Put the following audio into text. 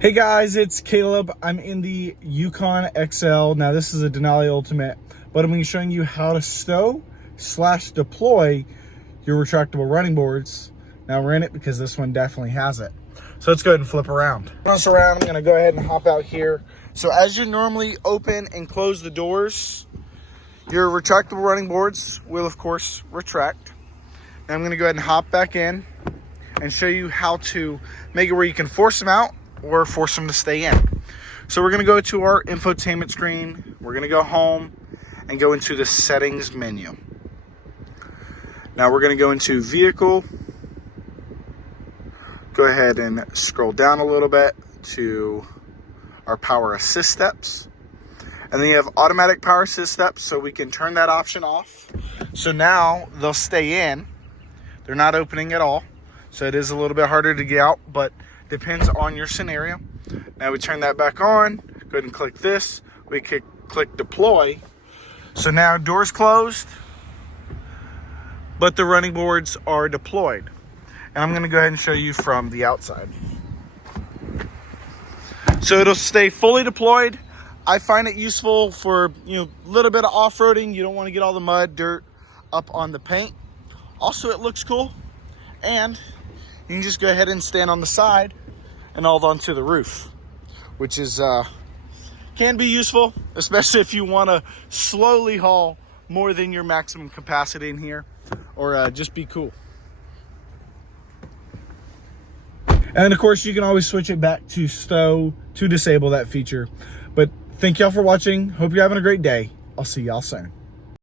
Hey guys, it's Caleb. I'm in the Yukon XL. Now this is a Denali Ultimate, but I'm going to be showing you how to stow / deploy your retractable running boards. Now we're in it because this one definitely has it. So let's go ahead and flip around. Once around, I'm going to go ahead and hop out here. So as you normally open and close the doors, your retractable running boards will of course retract. Now I'm going to go ahead and hop back in and show you how to make it where you can force them out or force them to stay in. So we're going to go to our infotainment screen. We're going to go home and go into the settings menu. Now we're going to go into vehicle. Go ahead and scroll down a little bit to our power assist steps. And then you have automatic power assist steps, so we can turn that option off. So now they'll stay in. They're not opening at all. So it is a little bit harder to get out, but depends on your scenario. Now we turn that back on. Go ahead and click this. We can click deploy. So now doors closed, but the running boards are deployed. And I'm going to go ahead and show you from the outside. So it'll stay fully deployed. I find it useful for a little bit of off-roading. You don't want to get all the mud, dirt up on the paint. Also, it looks cool, and you can just go ahead and stand on the side and all onto the roof, which is can be useful, especially if you want to slowly haul more than your maximum capacity in here, or just be cool. And of course, you can always switch it back to stow to disable that feature. But thank y'all for watching. Hope you're having a great day. I'll see y'all soon.